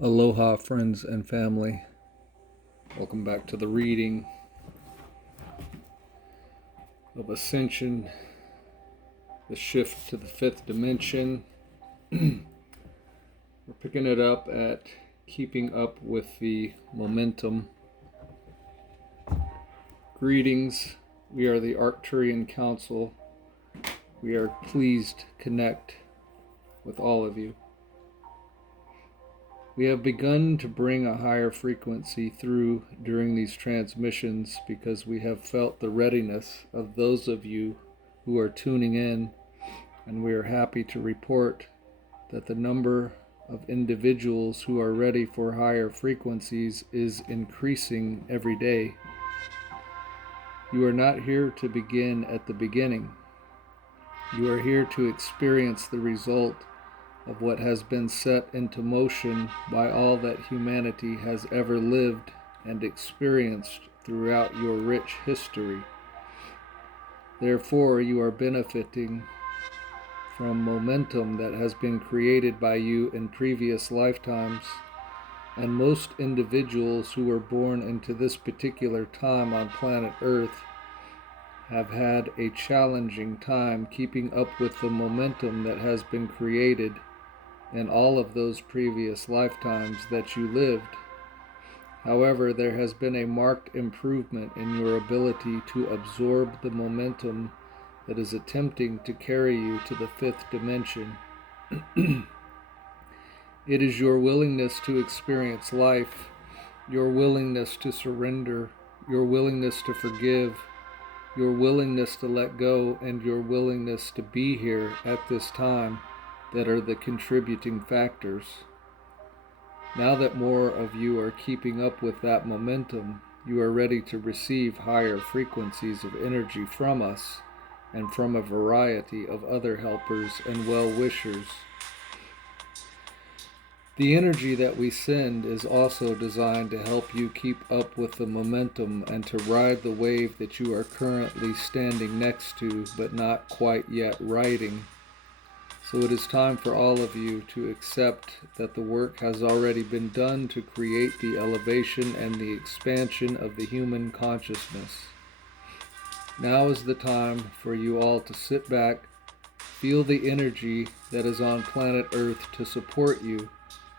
Aloha, friends and family. Welcome back to the reading of Ascension, the shift to the fifth dimension. We're picking it up at keeping up with the momentum. Greetings. We are the Arcturian Council. We are pleased to connect with all of you. We have begun to bring a higher frequency through during these transmissions because we have felt the readiness of those of you who are tuning in, and we are happy to report that the number of individuals who are ready for higher frequencies is increasing every day. You are not here to begin at the beginning. You are here to experience the result of what has been set into motion by all that humanity has ever lived and experienced throughout your rich history. Therefore, you are benefiting from momentum that has been created by you in previous lifetimes, and most individuals who were born into this particular time on planet Earth have had a challenging time keeping up with the momentum that has been created in all of those previous lifetimes that you lived. However, there has been a marked improvement in your ability to absorb the momentum that is attempting to carry you to the fifth dimension. It is your willingness to experience life, your willingness to surrender, your willingness to forgive, your willingness to let go, and your willingness to be here at this time that are the contributing factors. Now that more of you are keeping up with that momentum, you are ready to receive higher frequencies of energy from us and from a variety of other helpers and well-wishers. The energy that we send is also designed to help you keep up with the momentum and to ride the wave that you are currently standing next to but not quite yet riding. So it is time for all of you to accept that the work has already been done to create the elevation and the expansion of the human consciousness. Now is the time for you all to sit back, feel the energy that is on planet Earth to support you,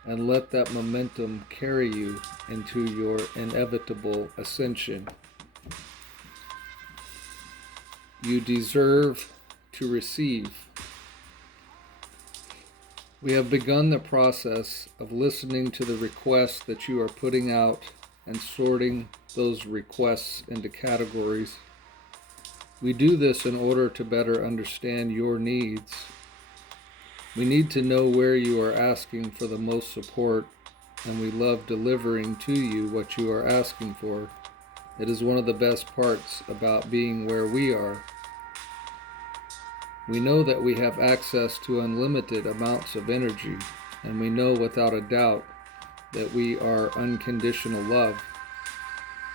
and let that momentum carry you into your inevitable ascension. You deserve to receive. We have begun the process of listening to the requests that you are putting out and sorting those requests into categories. We do this in order to better understand your needs. We need to know where you are asking for the most support, and we love delivering to you what you are asking for. It is one of the best parts about being where we are. We know that we have access to unlimited amounts of energy, and we know without a doubt that we are unconditional love.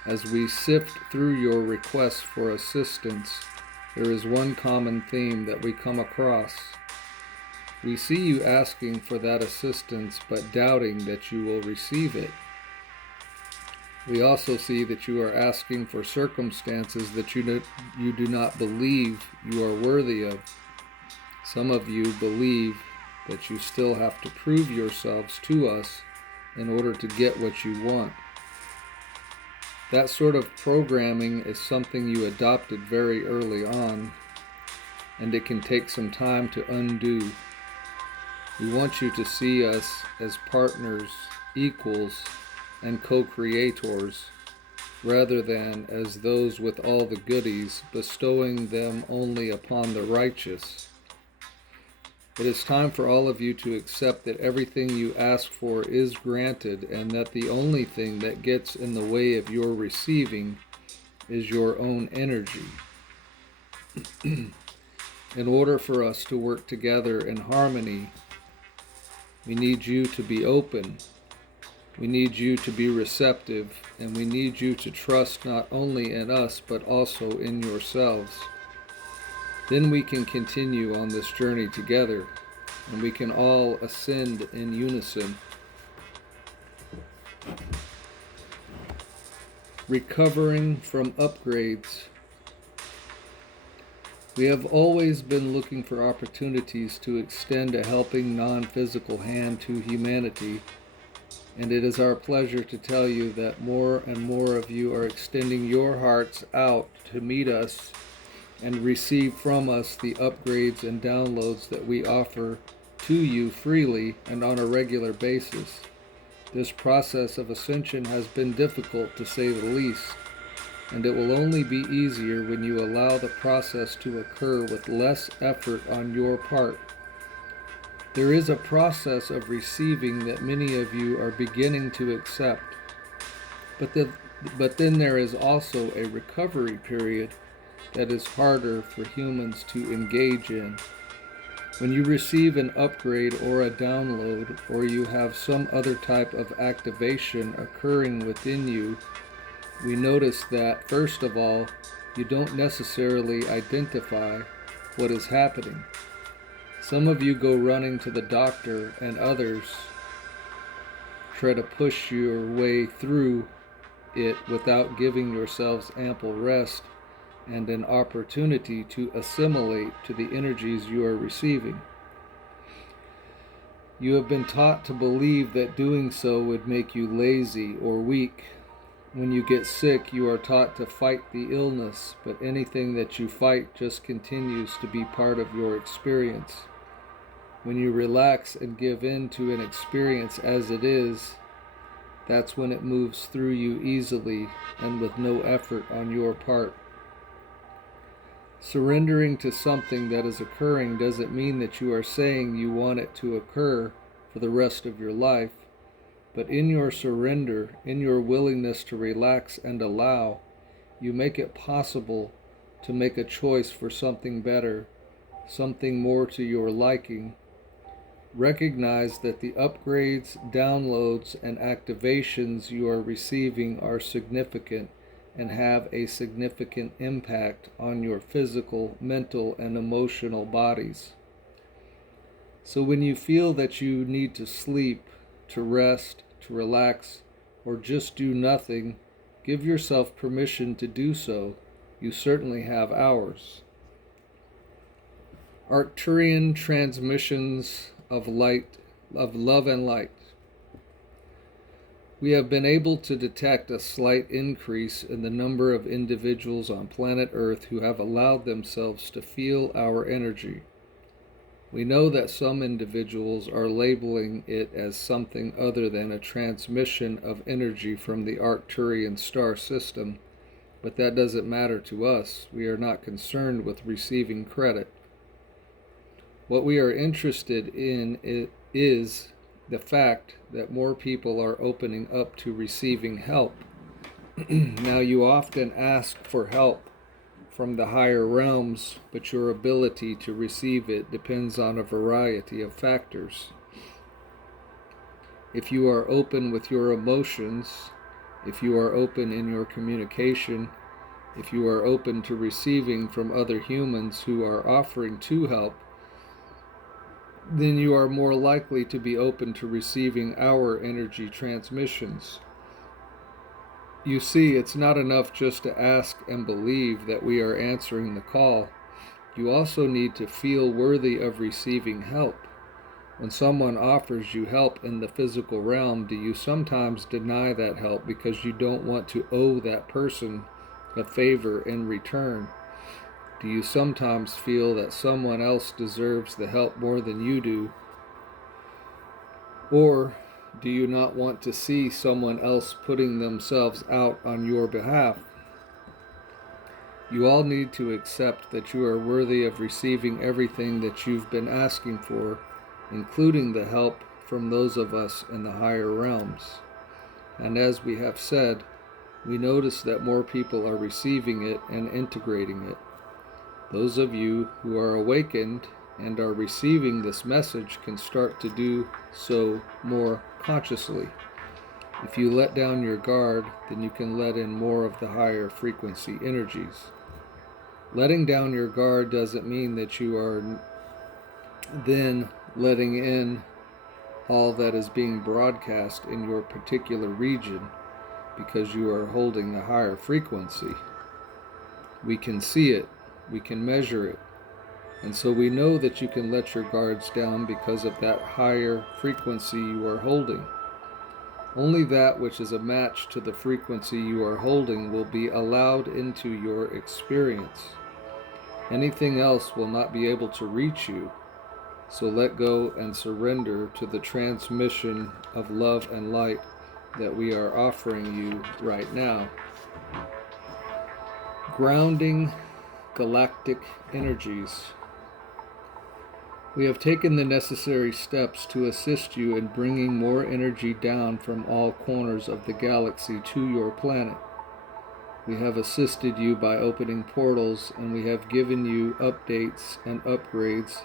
As we sift through your requests for assistance, there is one common theme that we come across. We see you asking for that assistance, but doubting that you will receive it. We also see that you are asking for circumstances that you do not believe you are worthy of. Some of you believe that you still have to prove yourselves to us in order to get what you want. That sort of programming is something you adopted very early on, and it can take some time to undo. We want you to see us as partners, equals, and co-creators, rather than as those with all the goodies, bestowing them only upon the righteous. It is time for all of you to accept that everything you ask for is granted, and that the only thing that gets in the way of your receiving is your own energy. In order for us to work together in harmony, we need you to be open, we need you to be receptive, and we need you to trust not only in us but also in yourselves. Then we can continue on this journey together, and we can all ascend in unison. Recovering from upgrades. We have always been looking for opportunities to extend a helping non-physical hand to humanity, and it is our pleasure to tell you that more and more of you are extending your hearts out to meet us and receive from us the upgrades and downloads that we offer to you freely and on a regular basis. This process of ascension has been difficult, to say the least, and it will only be easier when you allow the process to occur with less effort on your part. There is a process of receiving that many of you are beginning to accept, but then there is also a recovery period that is harder for humans to engage in. When you receive an upgrade or a download, or you have some other type of activation occurring within you, we notice that, first of all, you don't necessarily identify what is happening. Some of you go running to the doctor, and others try to push your way through it without giving yourselves ample rest and an opportunity to assimilate to the energies you are receiving. You have been taught to believe that doing so would make you lazy or weak. When you get sick, you are taught to fight the illness, but anything that you fight just continues to be part of your experience. When you relax and give in to an experience as it is, that's when it moves through you easily and with no effort on your part. Surrendering to something that is occurring doesn't mean that you are saying you want it to occur for the rest of your life, but in your surrender, in your willingness to relax and allow, you make it possible to make a choice for something better, something more to your liking. Recognize that the upgrades, downloads, and activations you are receiving are significant and have a significant impact on your physical, mental, and emotional bodies. So when you feel that you need to sleep, to rest, to relax, or just do nothing, give yourself permission to do so. You certainly have hours. Arcturian transmissions of light, of love and light. We have been able to detect a slight increase in the number of individuals on planet Earth who have allowed themselves to feel our energy. We know that some individuals are labeling it as something other than a transmission of energy from the Arcturian star system, but that doesn't matter to us. We are not concerned with receiving credit. What we are interested in is the fact that more people are opening up to receiving help. Now, you often ask for help from the higher realms, but your ability to receive it depends on a variety of factors. If you are open with your emotions, if you are open in your communication, if you are open to receiving from other humans who are offering to help, then you are more likely to be open to receiving our energy transmissions. You see, it's not enough just to ask and believe that we are answering the call. You also need to feel worthy of receiving help. When someone offers you help in the physical realm, do you sometimes deny that help because you don't want to owe that person a favor in return? Do you sometimes feel that someone else deserves the help more than you do? Or do you not want to see someone else putting themselves out on your behalf? You all need to accept that you are worthy of receiving everything that you've been asking for, including the help from those of us in the higher realms. And as we have said, we notice that more people are receiving it and integrating it. Those of you who are awakened and are receiving this message can start to do so more consciously. If you let down your guard, then you can let in more of the higher frequency energies. Letting down your guard doesn't mean that you are then letting in all that is being broadcast in your particular region because you are holding the higher frequency. We can see it, we can measure it, and so we know that you can let your guards down because of that higher frequency you are holding. Only that which is a match to the frequency you are holding will be allowed into your experience. Anything else will not be able to reach you. So let go and surrender to the transmission of love and light that we are offering you right now. Grounding galactic energies. We have taken the necessary steps to assist you in bringing more energy down from all corners of the galaxy to your planet. We have assisted you by opening portals, and we have given you updates and upgrades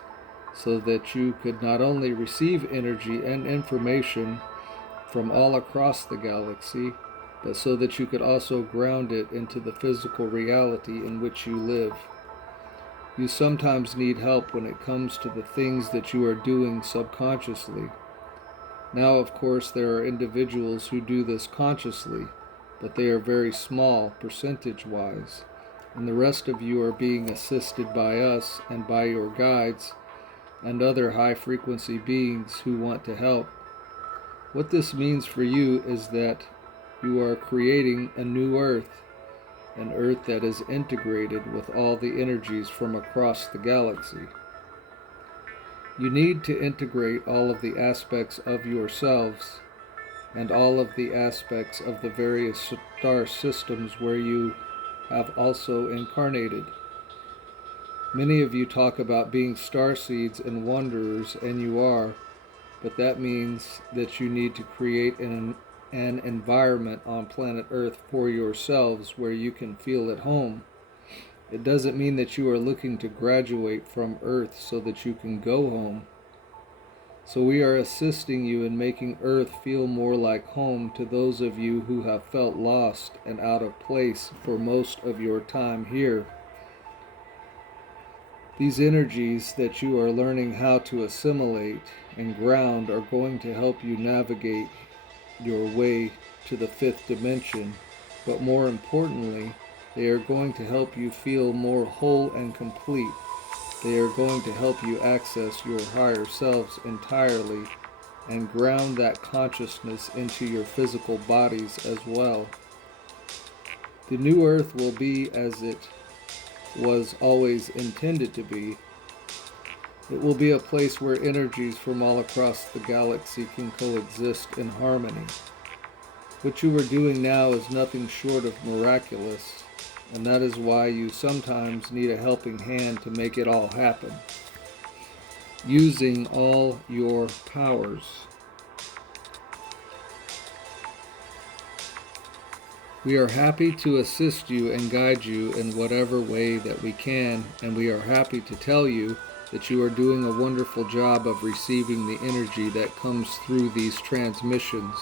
so that you could not only receive energy and information from all across the galaxy, but so that you could also ground it into the physical reality in which you live. You sometimes need help when it comes to the things that you are doing subconsciously. Now, of course, there are individuals who do this consciously, but they are very small percentage-wise, and the rest of you are being assisted by us and by your guides and other high-frequency beings who want to help. What this means for you is that you are creating a new Earth, an Earth that is integrated with all the energies from across the galaxy. You need to integrate all of the aspects of yourselves and all of the aspects of the various star systems where you have also incarnated. Many of you talk about being starseeds and wanderers, and you are, but that means that you need to create an environment on planet Earth for yourselves where you can feel at home. It doesn't mean that you are looking to graduate from Earth so that you can go home. So we are assisting you in making Earth feel more like home to those of you who have felt lost and out of place for most of your time here. These energies that you are learning how to assimilate and ground are going to help you navigate your way to the fifth dimension, but more importantly, they are going to help you feel more whole and complete. They are going to help you access your higher selves entirely and ground that consciousness into your physical bodies as well. The new Earth will be as it was always intended to be. It will be a place where energies from all across the galaxy can coexist in harmony. What you are doing now is nothing short of miraculous, and that is why you sometimes need a helping hand to make it all happen. Using all your powers. We are happy to assist you and guide you in whatever way that we can, and we are happy to tell you that you are doing a wonderful job of receiving the energy that comes through these transmissions.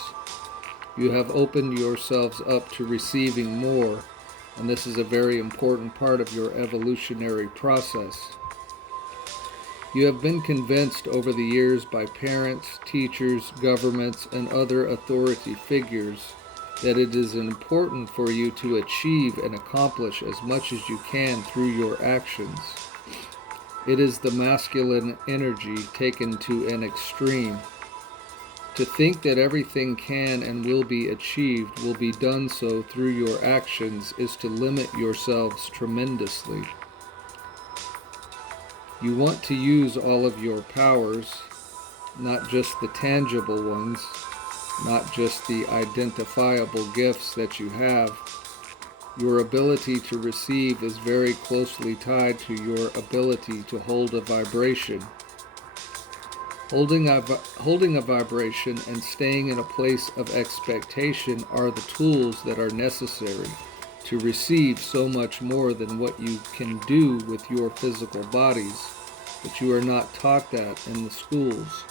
You have opened yourselves up to receiving more, and this is a very important part of your evolutionary process. You have been convinced over the years by parents, teachers, governments, and other authority figures that it is important for you to achieve and accomplish as much as you can through your actions. It is the masculine energy taken to an extreme. To think that everything can and will be achieved will be done so through your actions is to limit yourselves tremendously. You want to use all of your powers, not just the tangible ones, not just the identifiable gifts that you have. Your ability to receive is very closely tied to your ability to hold a vibration. Holding a vibration and staying in a place of expectation are the tools that are necessary to receive so much more than what you can do with your physical bodies, but you are not taught that in the schools.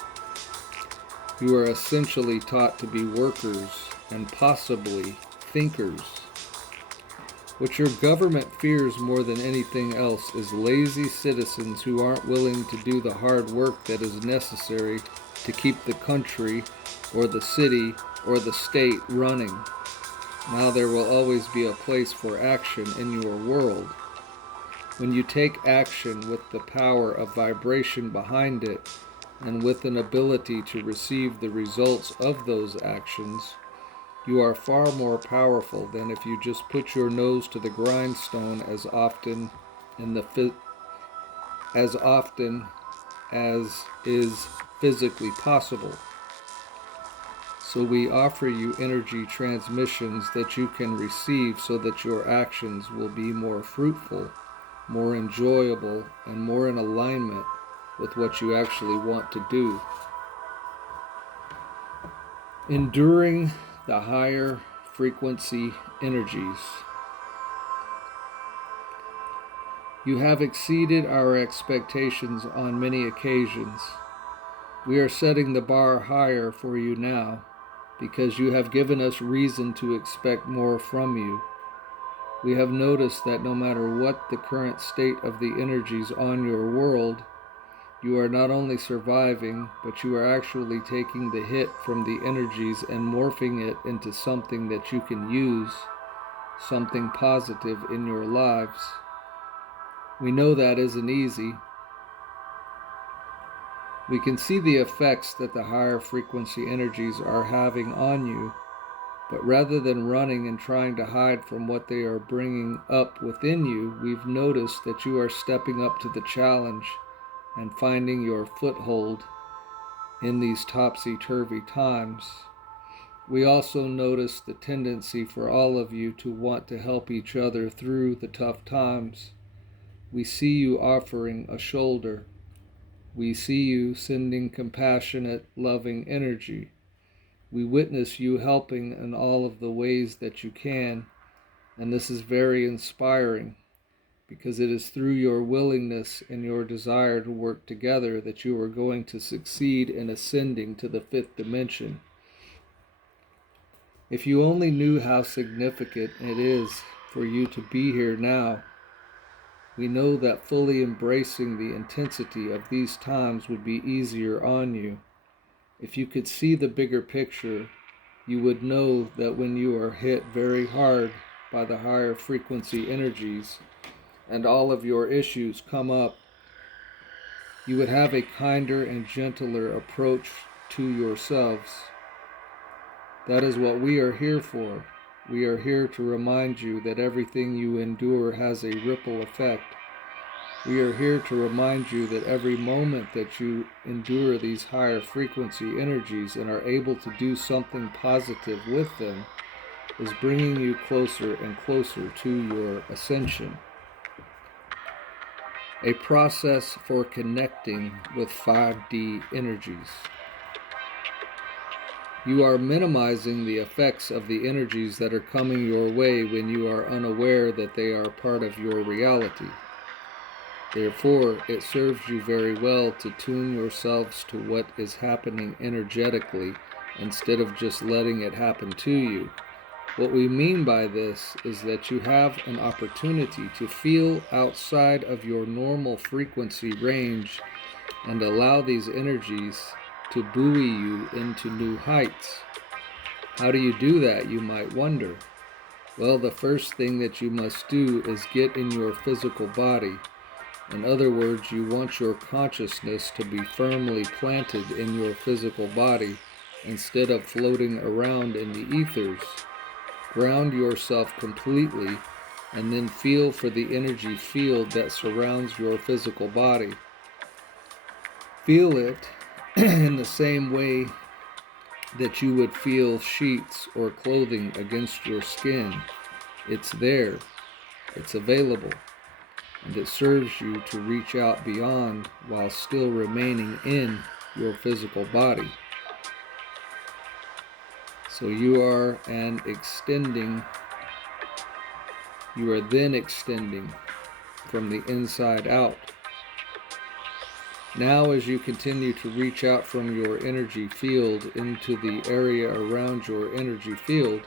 You are essentially taught to be workers and possibly thinkers. What your government fears more than anything else is lazy citizens who aren't willing to do the hard work that is necessary to keep the country or the city or the state running. Now there will always be a place for action in your world. When you take action with the power of vibration behind it, and with an ability to receive the results of those actions, you are far more powerful than if you just put your nose to the grindstone as often as is physically possible. So we offer you energy transmissions that you can receive so that your actions will be more fruitful, more enjoyable, and more in alignment with what you actually want to do. Enduring the higher frequency energies. You have exceeded our expectations on many occasions. We are setting the bar higher for you now, because you have given us reason to expect more from you. We have noticed that no matter what the current state of the energies on your world, you are not only surviving, but you are actually taking the hit from the energies and morphing it into something that you can use, something positive in your lives. We know that isn't easy. We can see the effects that the higher frequency energies are having on you, but rather than running and trying to hide from what they are bringing up within you, we've noticed that you are stepping up to the challenge and finding your foothold in these topsy-turvy times. We also notice the tendency for all of you to want to help each other through the tough times. We see you offering a shoulder. We see you sending compassionate, loving energy. We witness you helping in all of the ways that you can, and this is very inspiring, because it is through your willingness and your desire to work together that you are going to succeed in ascending to the fifth dimension. If you only knew how significant it is for you to be here now, we know that fully embracing the intensity of these times would be easier on you. If you could see the bigger picture, you would know that when you are hit very hard by the higher frequency energies and all of your issues come up, you would have a kinder and gentler approach to yourselves. That is what we are here for. We are here to remind you that everything you endure has a ripple effect. We are here to remind you that every moment that you endure these higher frequency energies and are able to do something positive with them is bringing you closer and closer to your ascension. A process for connecting with 5D energies. You are minimizing the effects of the energies that are coming your way when you are unaware that they are part of your reality. Therefore, it serves you very well to tune yourselves to what is happening energetically instead of just letting it happen to you. What we mean by this is that you have an opportunity to feel outside of your normal frequency range and allow these energies to buoy you into new heights. How do you do that, you might wonder? Well, the first thing that you must do is get in your physical body. In other words, you want your consciousness to be firmly planted in your physical body instead of floating around in the ethers. Ground yourself completely and then feel for the energy field that surrounds your physical body. Feel it in the same way that you would feel sheets or clothing against your skin. It's there, it's available, and it serves you to reach out beyond while still remaining in your physical body. So you are then extending from the inside out. Now, as you continue to reach out from your energy field into the area around your energy field,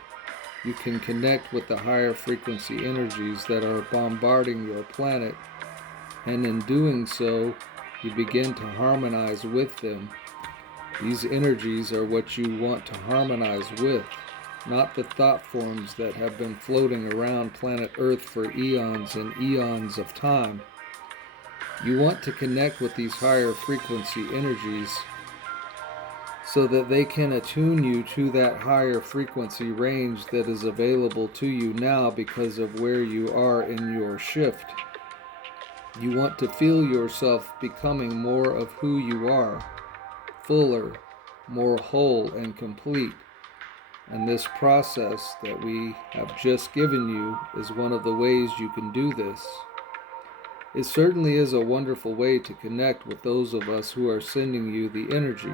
you can connect with the higher frequency energies that are bombarding your planet, and in doing so, you begin to harmonize with them. These energies are what you want to harmonize with, not the thought forms that have been floating around planet Earth for eons and eons of time. You want to connect with these higher frequency energies so that they can attune you to that higher frequency range that is available to you now because of where you are in your shift. You want to feel yourself becoming more of who you are, fuller, more whole and complete. And this process that we have just given you is one of the ways you can do this. It certainly is a wonderful way to connect with those of us who are sending you the energy.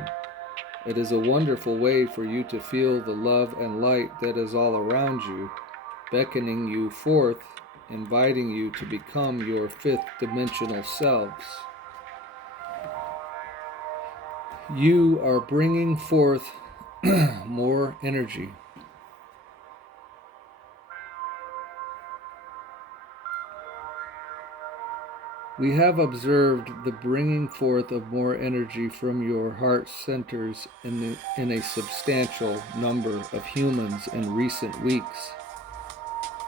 It is a wonderful way for you to feel the love and light that is all around you, beckoning you forth, inviting you to become your fifth dimensional selves. You are bringing forth more energy. We have observed the bringing forth of more energy from your heart centers in a substantial number of humans in recent weeks.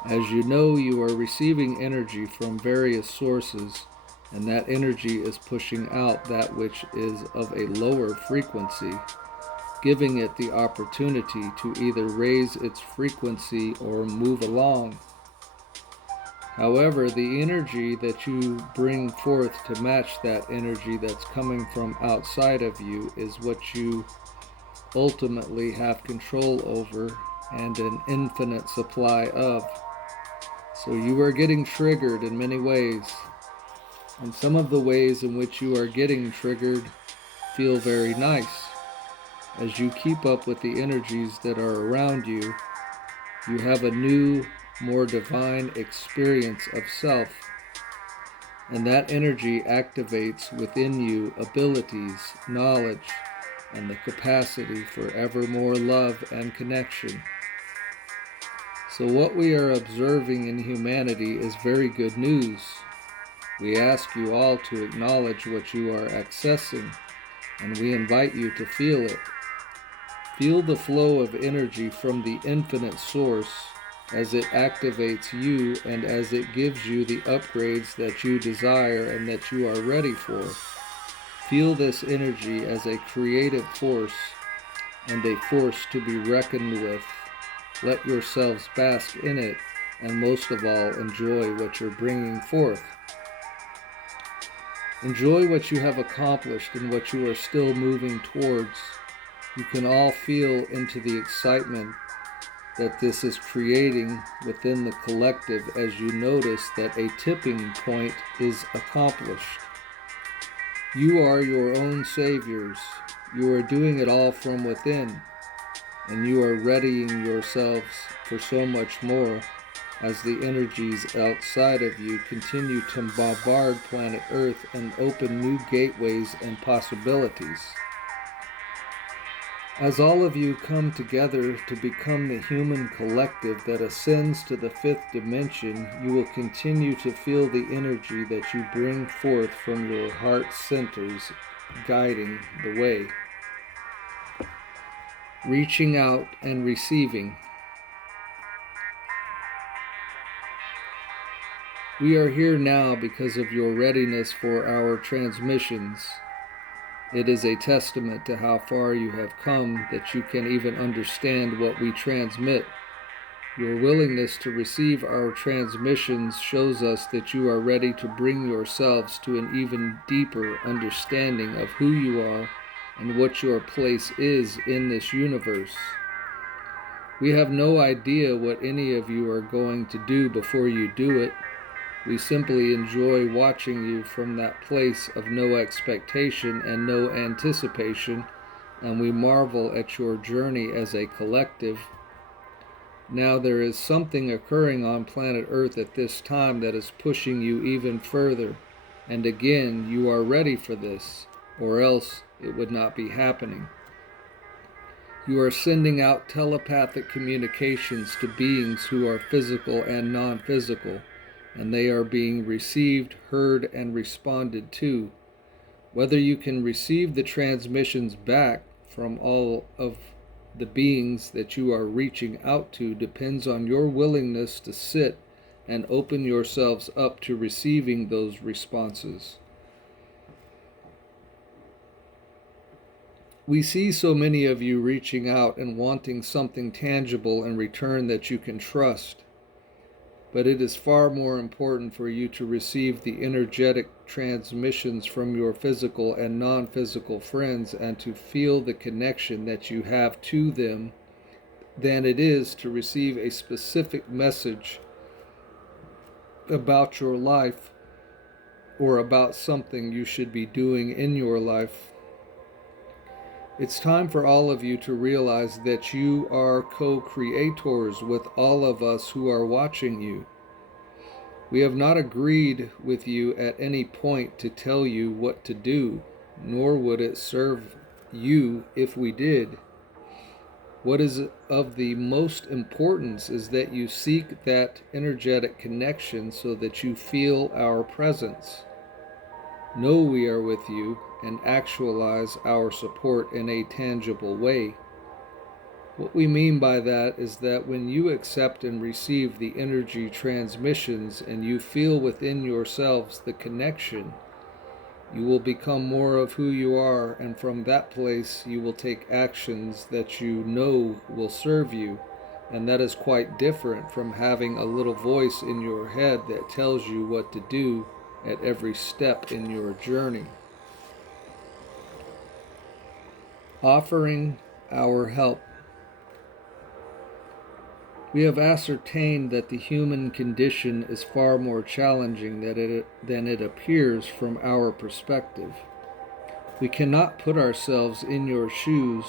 As you know, you are receiving energy from various sources, and that energy is pushing out that which is of a lower frequency, giving it the opportunity to either raise its frequency or move along. However, the energy that you bring forth to match that energy that's coming from outside of you is what you ultimately have control over and an infinite supply of. So you are getting triggered in many ways, and some of the ways in which you are getting triggered feel very nice. As you keep up with the energies that are around you, you have a new, more divine experience of self, and that energy activates within you abilities, knowledge, and the capacity for ever more love and connection. So what we are observing in humanity is very good news. We ask you all to acknowledge what you are accessing, and we invite you to feel it. Feel the flow of energy from the infinite source as it activates you and as it gives you the upgrades that you desire and that you are ready for. Feel this energy as a creative force and a force to be reckoned with. Let yourselves bask in it, and most of all, enjoy what you're bringing forth. Enjoy what you have accomplished and what you are still moving towards. You can all feel into the excitement that this is creating within the collective as you notice that a tipping point is accomplished. You are your own saviors. You are doing it all from within, and you are readying yourselves for so much more as the energies outside of you continue to bombard planet Earth and open new gateways and possibilities. As all of you come together to become the human collective that ascends to the fifth dimension, you will continue to feel the energy that you bring forth from your heart centers guiding the way. Reaching out and receiving. We are here now because of your readiness for our transmissions. It is a testament to how far you have come that you can even understand what we transmit. Your willingness to receive our transmissions shows us that you are ready to bring yourselves to an even deeper understanding of who you are and what your place is in this universe. We have no idea what any of you are going to do before you do it. We simply enjoy watching you from that place of no expectation and no anticipation, and we marvel at your journey as a collective. Now there is something occurring on planet Earth at this time that is pushing you even further, and again, you are ready for this, or else it would not be happening. You are sending out telepathic communications to beings who are physical and non-physical, and they are being received, heard, and responded to. Whether you can receive the transmissions back from all of the beings that you are reaching out to depends on your willingness to sit and open yourselves up to receiving those responses. We see so many of you reaching out and wanting something tangible in return that you can trust. But it is far more important for you to receive the energetic transmissions from your physical and non-physical friends and to feel the connection that you have to them than it is to receive a specific message about your life or about something you should be doing in your life. It's time for all of you to realize that you are co-creators with all of us who are watching you. We have not agreed with you at any point to tell you what to do, nor would it serve you if we did. What is of the most importance is that you seek that energetic connection so that you feel our presence. Know we are with you and actualize our support in a tangible way. What we mean by that is that when you accept and receive the energy transmissions and you feel within yourselves the connection, you will become more of who you are, and from that place you will take actions that you know will serve you. And that is quite different from having a little voice in your head that tells you what to do at every step in your journey. Offering our help. We have ascertained that the human condition is far more challenging than it appears from our perspective. We cannot put ourselves in your shoes,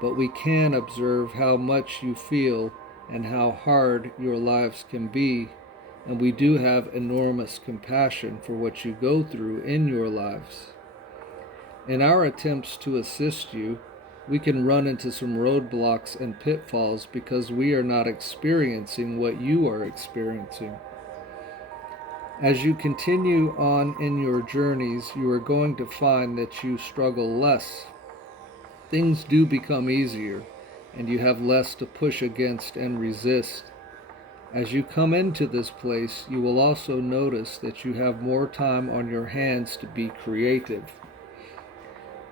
but we can observe how much you feel and how hard your lives can be, and we do have enormous compassion for what you go through in your lives. In our attempts to assist you, we can run into some roadblocks and pitfalls because we are not experiencing what you are experiencing. As you continue on in your journeys, you are going to find that you struggle less. Things do become easier, and you have less to push against and resist. As you come into this place, you will also notice that you have more time on your hands to be creative.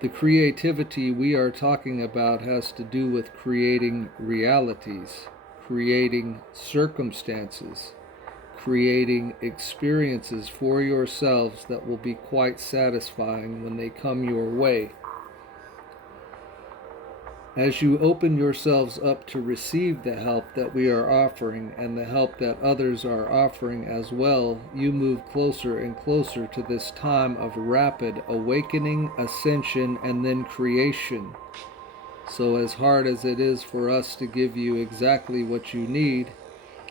The creativity we are talking about has to do with creating realities, creating circumstances, creating experiences for yourselves that will be quite satisfying when they come your way. As you open yourselves up to receive the help that we are offering and the help that others are offering as well, you move closer and closer to this time of rapid awakening, ascension, and then creation. So as hard as it is for us to give you exactly what you need,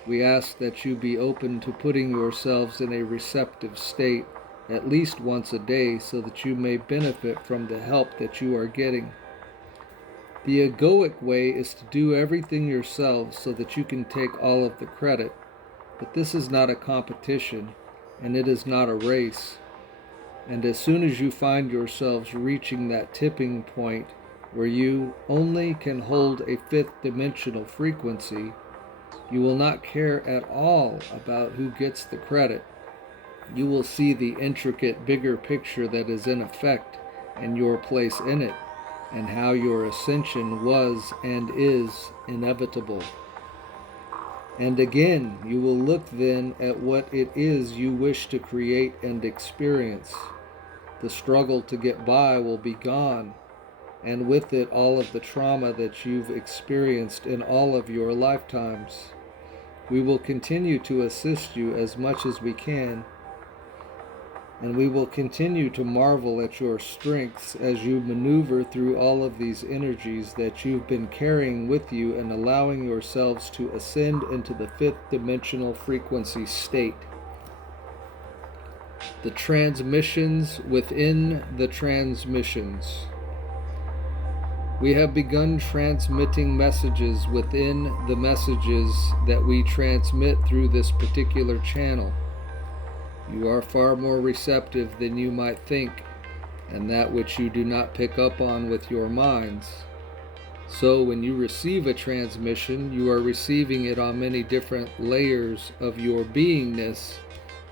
we ask that you be open to putting yourselves in a receptive state at least once a day so that you may benefit from the help that you are getting. The egoic way is to do everything yourselves so that you can take all of the credit, but this is not a competition, and it is not a race. And as soon as you find yourselves reaching that tipping point where you only can hold a fifth dimensional frequency, you will not care at all about who gets the credit. You will see the intricate, bigger picture that is in effect and your place in it, and how your ascension was and is inevitable. And again, you will look then at what it is you wish to create and experience. The struggle to get by will be gone, and with it all of the trauma that you've experienced in all of your lifetimes. We will continue to assist you as much as we can, and we will continue to marvel at your strengths as you maneuver through all of these energies that you've been carrying with you and allowing yourselves to ascend into the fifth dimensional frequency state. The transmissions within the transmissions. We have begun transmitting messages within the messages that we transmit through this particular channel. You are far more receptive than you might think, and that which you do not pick up on with your minds, So when you receive a transmission, you are receiving it on many different layers of your beingness,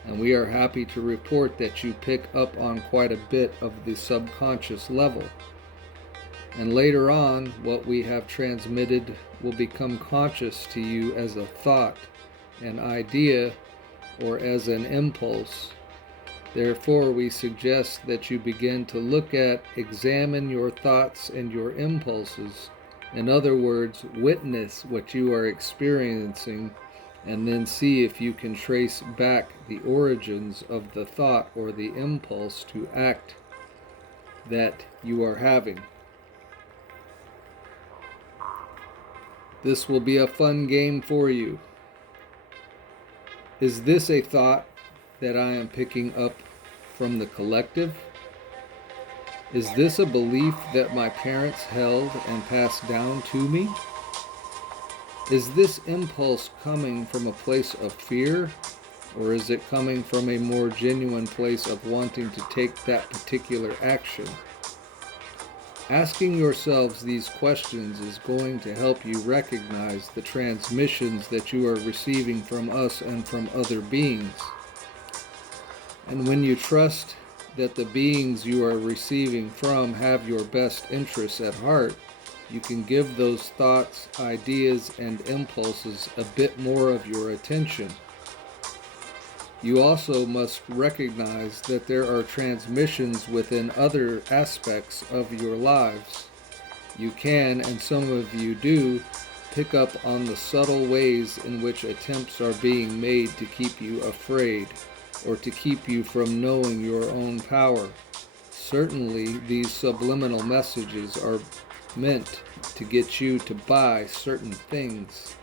and we are happy to report that you pick up on quite a bit of the subconscious level. And later on, what we have transmitted will become conscious to you as a thought, an idea, or as an impulse. Therefore, we suggest that you begin to look at, examine your thoughts and your impulses. In other words, witness what you are experiencing, and then see if you can trace back the origins of the thought or the impulse to act that you are having. This will be a fun game for you. Is this a thought that I am picking up from the collective? Is this a belief that my parents held and passed down to me? Is this impulse coming from a place of fear, or is it coming from a more genuine place of wanting to take that particular action? Asking yourselves these questions is going to help you recognize the transmissions that you are receiving from us and from other beings. And when you trust that the beings you are receiving from have your best interests at heart, you can give those thoughts, ideas, and impulses a bit more of your attention. You also must recognize that there are transmissions within other aspects of your lives. You can, and some of you do, pick up on the subtle ways in which attempts are being made to keep you afraid, or to keep you from knowing your own power. Certainly, these subliminal messages are meant to get you to buy certain things.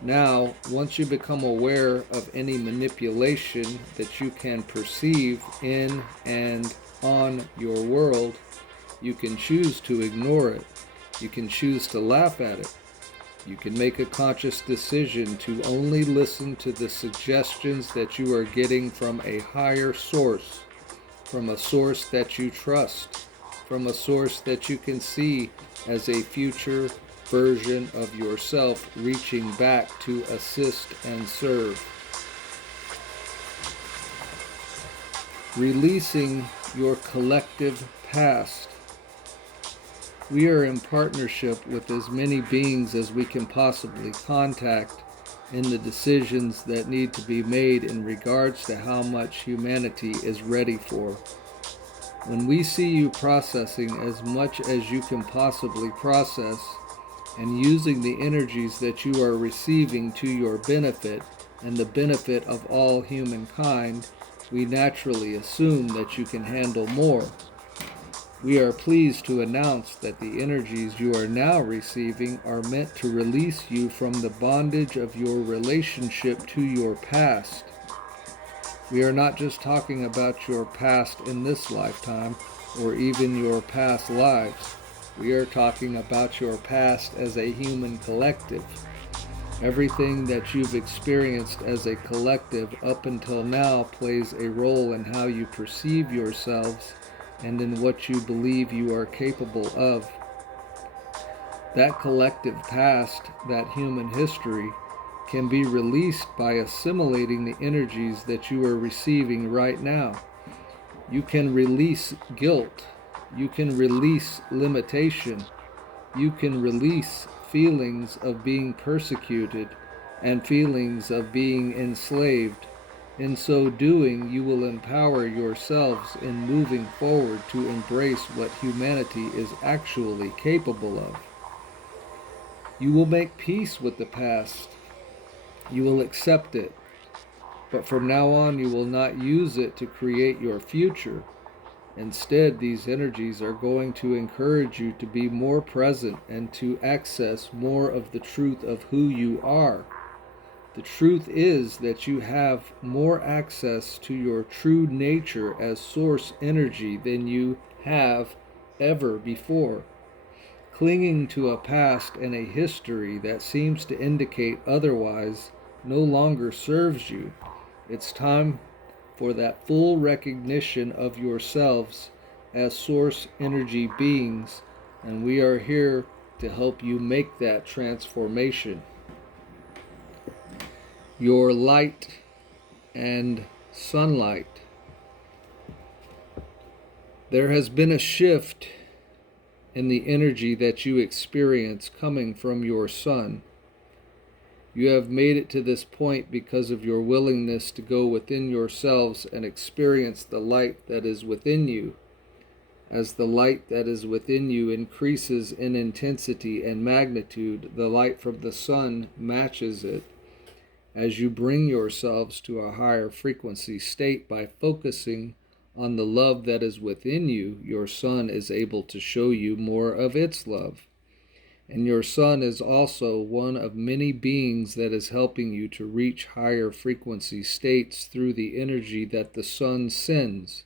Now, once you become aware of any manipulation that you can perceive in and on your world, you can choose to ignore it. You can choose to laugh at it. You can make a conscious decision to only listen to the suggestions that you are getting from a higher source, from a source that you trust, from a source that you can see as a future version of yourself reaching back to assist and serve. Releasing your collective past. We are in partnership with as many beings as we can possibly contact in the decisions that need to be made in regards to how much humanity is ready for. When we see you processing as much as you can possibly process, and using the energies that you are receiving to your benefit and the benefit of all humankind, we naturally assume that you can handle more. We are pleased to announce that the energies you are now receiving are meant to release you from the bondage of your relationship to your past. We are not just talking about your past in this lifetime or even your past lives. We are talking about your past as a human collective. Everything that you've experienced as a collective up until now plays a role in how you perceive yourselves and in what you believe you are capable of. That collective past, that human history, can be released by assimilating the energies that you are receiving right now. You can release guilt. You can release limitation. You can release feelings of being persecuted and feelings of being enslaved. In so doing, you will empower yourselves in moving forward to embrace what humanity is actually capable of. You will make peace with the past. You will accept it. But from now on, you will not use it to create your future. Instead, these energies are going to encourage you to be more present and to access more of the truth of who you are. The truth is that you have more access to your true nature as source energy than you have ever before. Clinging to a past and a history that seems to indicate otherwise no longer serves you. It's time for that full recognition of yourselves as source energy beings, and we are here to help you make that transformation. Your light and sunlight. There has been a shift in the energy that you experience coming from your sun. You have made it to this point because of your willingness to go within yourselves and experience the light that is within you. As the light that is within you increases in intensity and magnitude, the light from the sun matches it. As you bring yourselves to a higher frequency state by focusing on the love that is within you, your sun is able to show you more of its love. And your sun is also one of many beings that is helping you to reach higher frequency states through the energy that the sun sends.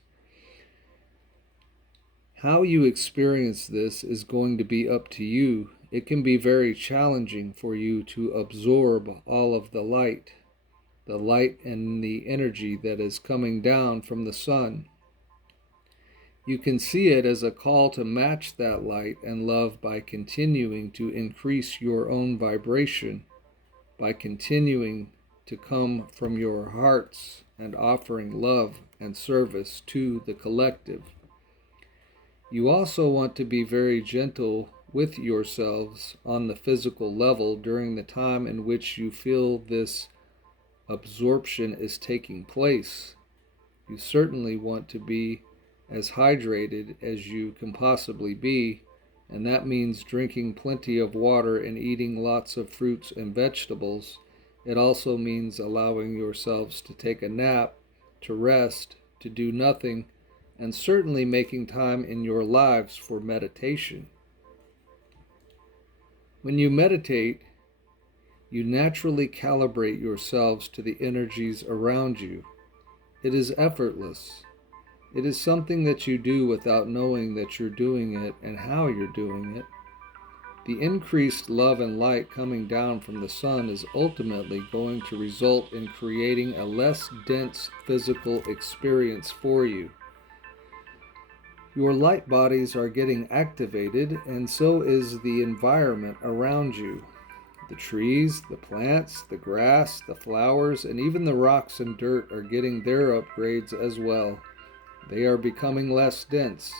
How you experience this is going to be up to you. It can be very challenging for you to absorb all of the light and the energy that is coming down from the sun. You can see it as a call to match that light and love by continuing to increase your own vibration, by continuing to come from your hearts and offering love and service to the collective. You also want to be very gentle with yourselves on the physical level during the time in which you feel this absorption is taking place. You certainly want to be as hydrated as you can possibly be, and that means drinking plenty of water and eating lots of fruits and vegetables. It also means allowing yourselves to take a nap, to rest, to do nothing, and certainly making time in your lives for meditation. When you meditate, you naturally calibrate yourselves to the energies around you. It is effortless. It is something that you do without knowing that you're doing it and how you're doing it. The increased love and light coming down from the sun is ultimately going to result in creating a less dense physical experience for you. Your light bodies are getting activated, and so is the environment around you. The trees, the plants, the grass, the flowers, and even the rocks and dirt are getting their upgrades as well. They are becoming less dense,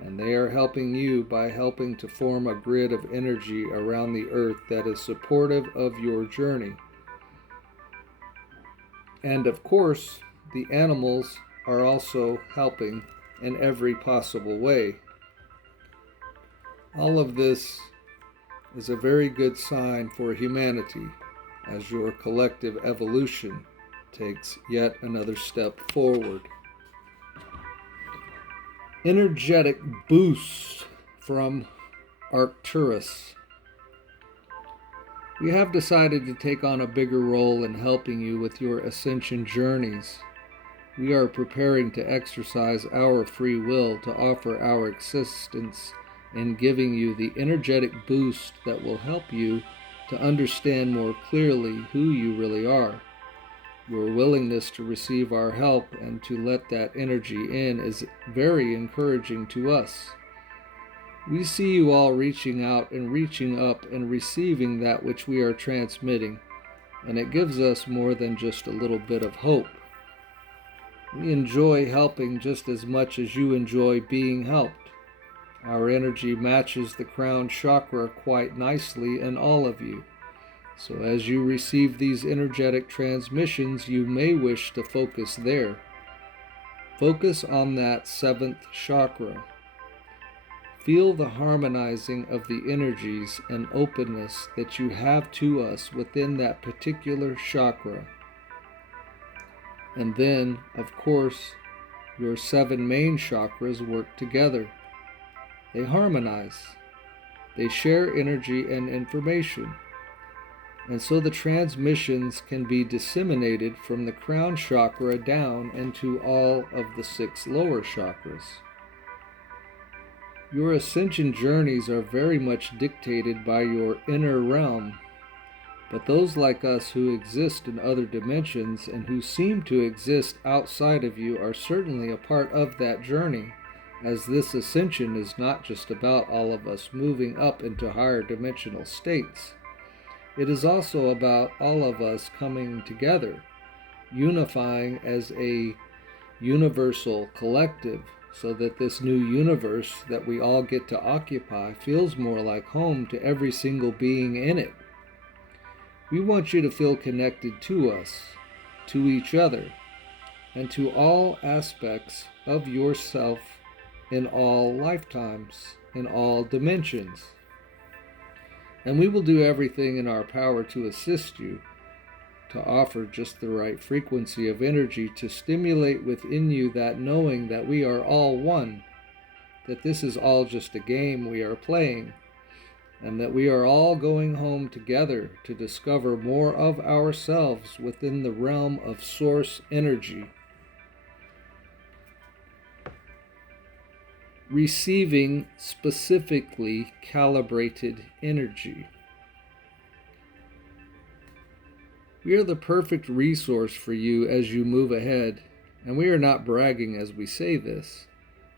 and they are helping you by helping to form a grid of energy around the earth that is supportive of your journey. And of course, the animals are also helping in every possible way. All of this is a very good sign for humanity as your collective evolution takes yet another step forward. Energetic boost from Arcturus. We have decided to take on a bigger role in helping you with your ascension journeys. We are preparing to exercise our free will to offer our existence in giving you the energetic boost that will help you to understand more clearly who you really are. Your willingness to receive our help and to let that energy in is very encouraging to us. We see you all reaching out and reaching up and receiving that which we are transmitting, and it gives us more than just a little bit of hope. We enjoy helping just as much as you enjoy being helped. Our energy matches the crown chakra quite nicely in all of you. So as you receive these energetic transmissions, you may wish to focus there. Focus on that seventh chakra. Feel the harmonizing of the energies and openness that you have to us within that particular chakra. And then, of course, your 7 main chakras work together. They harmonize. They share energy and information. And so the transmissions can be disseminated from the crown chakra down into all of the 6 lower chakras. Your ascension journeys are very much dictated by your inner realm, but those like us who exist in other dimensions and who seem to exist outside of you are certainly a part of that journey, as this ascension is not just about all of us moving up into higher dimensional states. It is also about all of us coming together, unifying as a universal collective, so that this new universe that we all get to occupy feels more like home to every single being in it. We want you to feel connected to us, to each other, and to all aspects of yourself in all lifetimes, in all dimensions. And we will do everything in our power to assist you, to offer just the right frequency of energy to stimulate within you that knowing that we are all one, that this is all just a game we are playing, and that we are all going home together to discover more of ourselves within the realm of source energy. Receiving specifically calibrated energy. We are the perfect resource for you as you move ahead, and we are not bragging as we say this.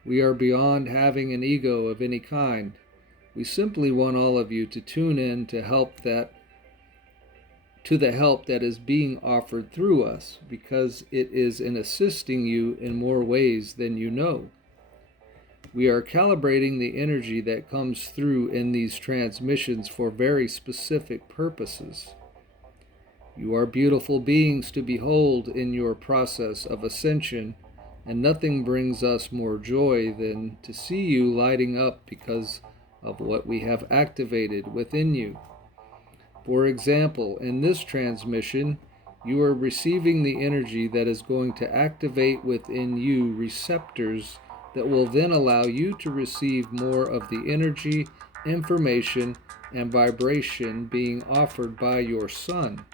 We are beyond having an ego of any kind. We simply want all of you to tune in to the help that is being offered through us, because it is in assisting you in more ways than you know. We are calibrating the energy that comes through in these transmissions for very specific purposes. You are beautiful beings to behold in your process of ascension, and nothing brings us more joy than to see you lighting up because of what we have activated within you. For example, in this transmission, you are receiving the energy that is going to activate within you receptors that will then allow you to receive more of the energy, information, and vibration being offered by your Son.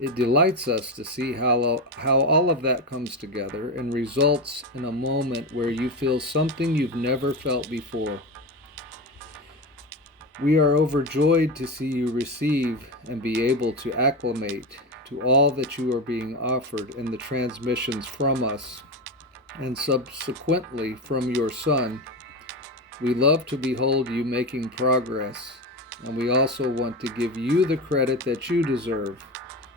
It delights us to see how all of that comes together and results in a moment where you feel something you've never felt before. We are overjoyed to see you receive and be able to acclimate to all that you are being offered in the transmissions from us and subsequently from your Son. We love to behold you making progress, and we also want to give you the credit that you deserve.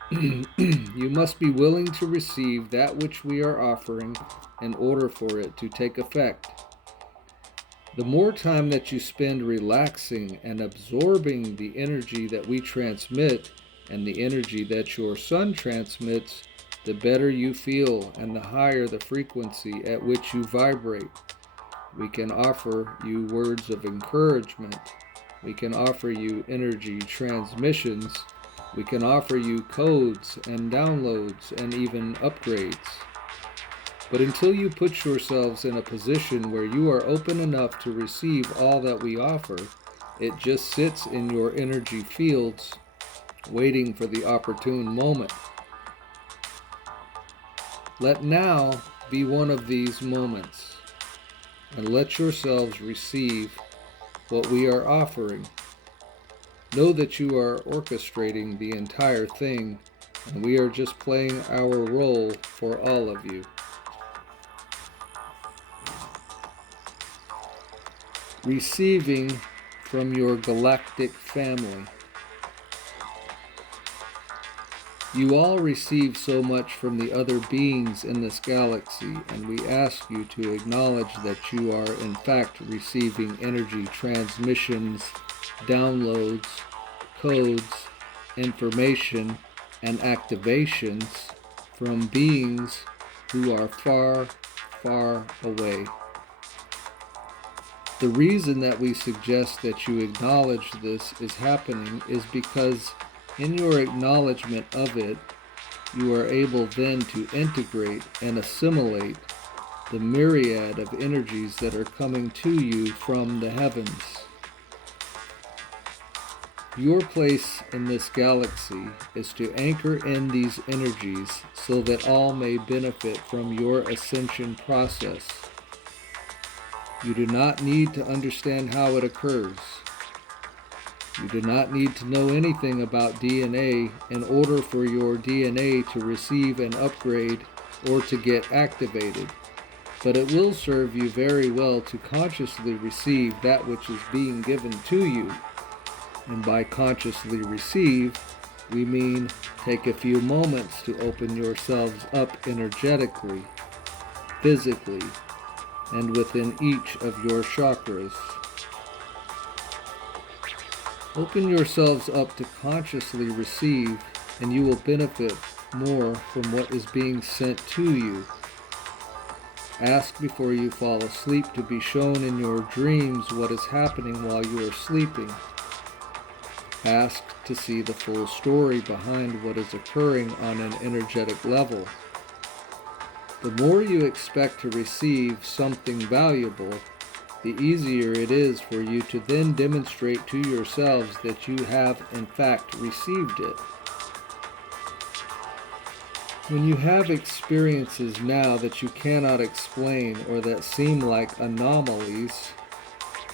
You must be willing to receive that which we are offering in order for it to take effect. The more time that you spend relaxing and absorbing the energy that we transmit and the energy that your Son transmits, the better you feel and the higher the frequency at which you vibrate. We can offer you words of encouragement. We can offer you energy transmissions. We can offer you codes and downloads and even upgrades. But until you put yourselves in a position where you are open enough to receive all that we offer, it just sits in your energy fields, waiting for the opportune moment. Let now be one of these moments, and let yourselves receive what we are offering. Know that you are orchestrating the entire thing, and we are just playing our role for all of you. Receiving from your galactic family. You all receive so much from the other beings in this galaxy, and we ask you to acknowledge that you are in fact receiving energy transmissions, downloads, codes, information, and activations from beings who are far, far away. The reason that we suggest that you acknowledge this is happening is because in your acknowledgement of it, you are able then to integrate and assimilate the myriad of energies that are coming to you from the heavens. Your place in this galaxy is to anchor in these energies so that all may benefit from your ascension process. You do not need to understand how it occurs. You do not need to know anything about DNA in order for your DNA to receive an upgrade or to get activated. but it will serve you very well to consciously receive that which is being given to you. And by consciously receive, we mean take a few moments to open yourselves up energetically, physically, and within each of your chakras. Open yourselves up to consciously receive, and you will benefit more from what is being sent to you. Ask before you fall asleep to be shown in your dreams what is happening while you are sleeping. Ask to see the full story behind what is occurring on an energetic level. The more you expect to receive something valuable, the easier it is for you to then demonstrate to yourselves that you have in fact received it. When you have experiences now that you cannot explain or that seem like anomalies,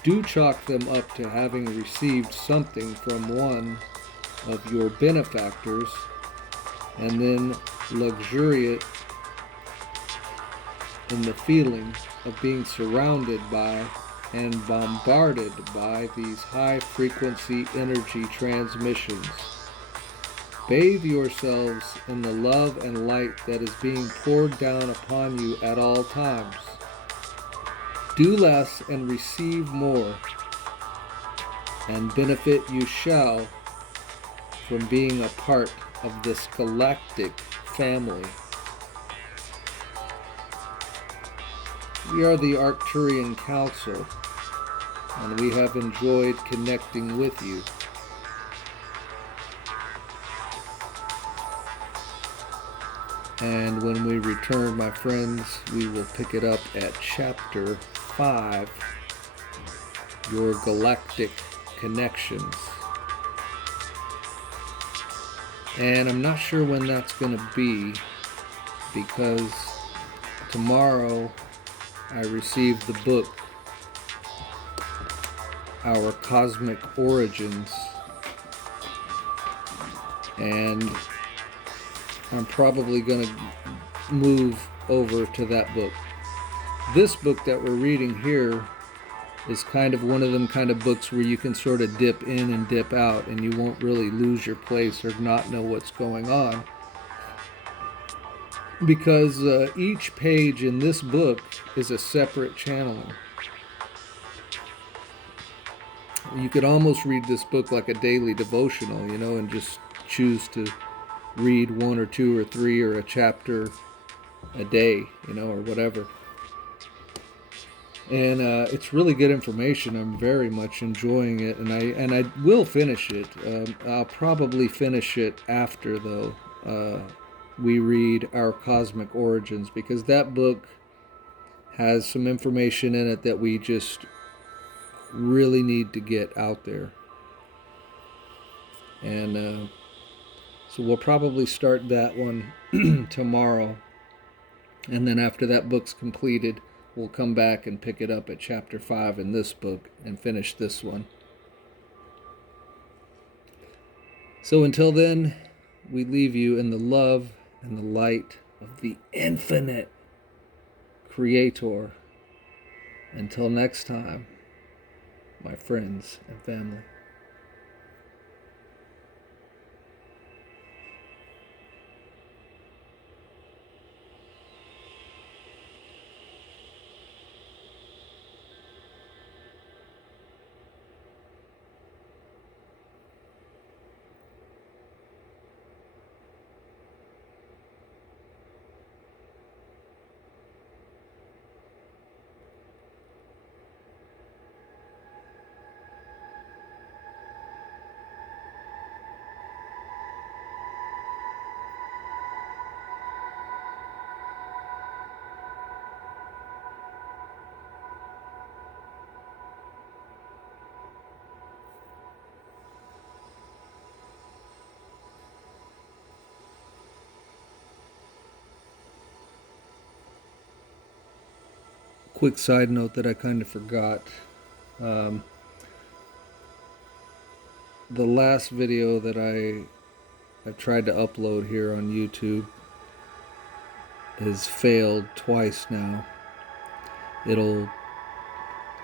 do chalk them up to having received something from one of your benefactors, and then luxuriate in the feeling of being surrounded by and bombarded by these high-frequency energy transmissions. Bathe yourselves in the love and light that is being poured down upon you at all times. Do less and receive more, and benefit you shall from being a part of this galactic family. We are the Arcturian Council, and we have enjoyed connecting with you. And when we return, my friends, we will pick it up at Chapter 5, Your Galactic Connections. And I'm not sure when that's going to be, because tomorrow I received the book, Our Cosmic Origins, and I'm probably going to move over to that book. This book that we're reading here is kind of one of them kind of books where you can sort of dip in and dip out, and you won't really lose your place or not know what's going on. Because each page in this book is a separate channeling. You could almost read this book like a daily devotional, and just choose to read 1 or 2 or 3 or a chapter a day, or whatever. And it's really good information. I'm very much enjoying it, and I will finish it. I'll probably finish it after, though, we read Our Cosmic Origins, because that book has some information in it that we just really need to get out there. And so we'll probably start that one tomorrow, and then after that book's completed, we'll come back and pick it up at Chapter 5 in this book and finish this one. So until then, we leave you in the love and the light of the infinite Creator. Until next time, my friends and family. Quick side note that I kind of forgot. The last video that I've tried to upload here on YouTube has failed twice now. it'll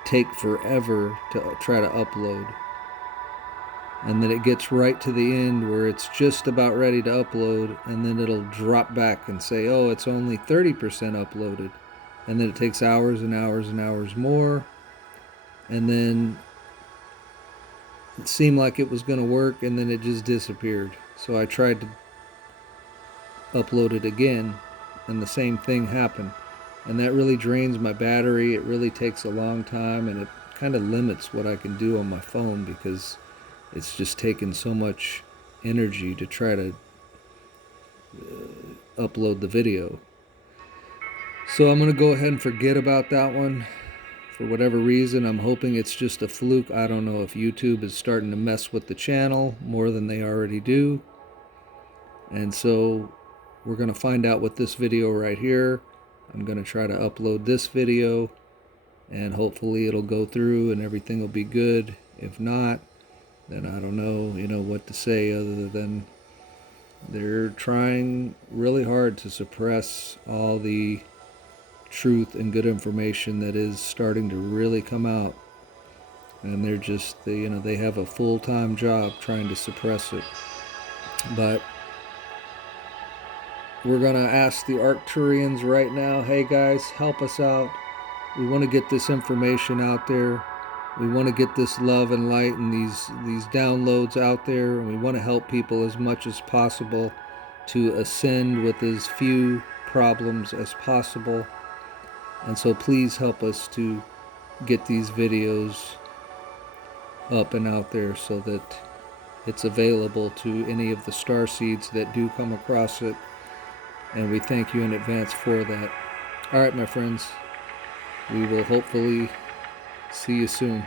take forever to try to upload. And then it gets right to the end where it's just about ready to upload, and then it'll drop back and say, oh, it's only 30% uploaded. And then it takes hours and hours and hours more, and then it seemed like it was going to work, and then it just disappeared. So I tried to upload it again, and the same thing happened. And that really drains my battery. It really takes a long time, and it kind of limits what I can do on my phone, because it's just taken so much energy to try to upload the video. So I'm going to go ahead and forget about that one. For whatever reason, I'm hoping it's just a fluke. I don't know if YouTube is starting to mess with the channel more than they already do. And so we're going to find out with this video right here. I'm going to try to upload this video, and hopefully it'll go through and everything will be good. If not, then I don't know, what to say other than they're trying really hard to suppress all the truth and good information that is starting to really come out. And they're just, they have a full-time job trying to suppress it. But we're going to ask the Arcturians right now, hey guys, help us out. We want to get this information out there. We want to get this love and light and these downloads out there, and we want to help people as much as possible to ascend with as few problems as possible. And so please help us to get these videos up and out there so that it's available to any of the star seeds that do come across it. And we thank you in advance for that. All right, my friends, we will hopefully see you soon.